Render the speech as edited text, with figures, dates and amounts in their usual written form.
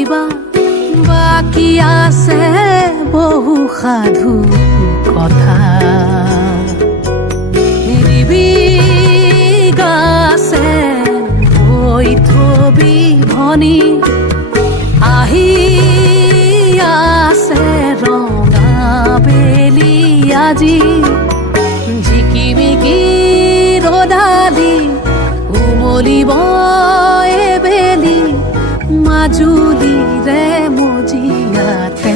কৰিবা বাকী আছে বহু সাধু কথা দিবি গাছে বৈ থবি ভনী আহি আছে ৰঙা বেলি আজি ঝিকিমিকি ৰদালি উমলিব এবেলি মাজুলীৰে মজিয়াতে